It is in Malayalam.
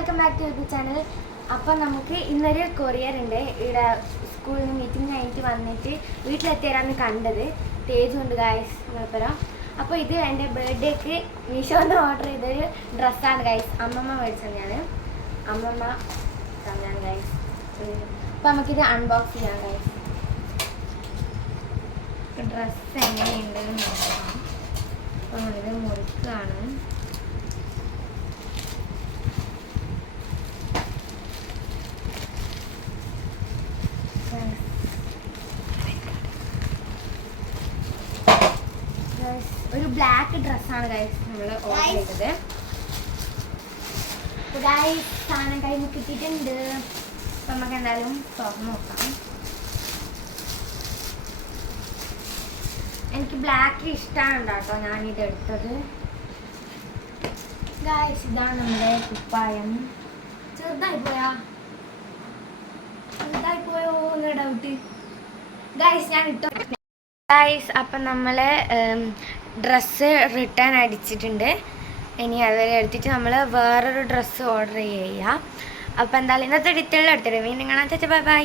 Welcome back to YouTube channel. അപ്പോൾ നമുക്ക് ഇന്നൊരു കൊറിയർ ഉണ്ട്. ഇവിടെ സ്കൂളിൽ നിന്ന് മീറ്റിംഗ് കഴിഞ്ഞിട്ട് വന്നിട്ട് വീട്ടിലെത്തിയാലാണ് കണ്ടത്. തേജുണ്ട് ഗൈസ് മലപ്പുറം. അപ്പോൾ ഇത് എൻ്റെ ബർത്ത്ഡേക്ക് മീഷോന്ന് ഓർഡർ ചെയ്തൊരു ഡ്രസ്സാണ് ഗൈസ്. അമ്മമ്മ മേടിച്ചത് അമ്മമ്മ തന്നെയാണ് ഗൈസ്. അപ്പോൾ നമുക്കിത് അൺബോക്സ് ചെയ്യാം ഗൈസ്. ഡ്രസ്സ് എങ്ങനെയുണ്ടെന്ന് നോക്കാം. അപ്പോൾ നമ്മളിത് മുറിക്കുകയാണ്. ഒരു ബ്ലാക്ക് ഡ്രസ്സാണ് ഗൈസ് നമ്മൾ ഓർഡർ ചെയ്തത്. ഗൈസ് സാധനം കയ്യിൽ കിട്ടിയിട്ടുണ്ട്. അപ്പം നമുക്ക് എന്തായാലും തുറന്ന് നോക്കാം. എനിക്ക് ബ്ലാക്ക് ഇഷ്ടമാണ് കേട്ടോ ഞാനിത് എടുത്തത്. ഗൈസ് ഇതാണ് നമ്മുടെ കുപ്പായം. ചെറുതായി പോയോ എന്ന ഡൗട്ട്. ഗൈസ് ഞാൻ ഇട്ടോ ഗൈസ്. അപ്പം നമ്മൾ ഡ്രസ്സ് റിട്ടേൺ അടിച്ചിട്ടുണ്ട്. ഇനി അതുവരെ എടുത്തിട്ട് നമ്മൾ വേറൊരു ഡ്രസ്സ് ഓർഡർ ചെയ്യുക. അപ്പോൾ എന്തായാലും ഇന്നത്തെ ഡീറ്റെയിൽ എടുത്തിട്ട് വീണ്ടും കാണാം. Bye bye.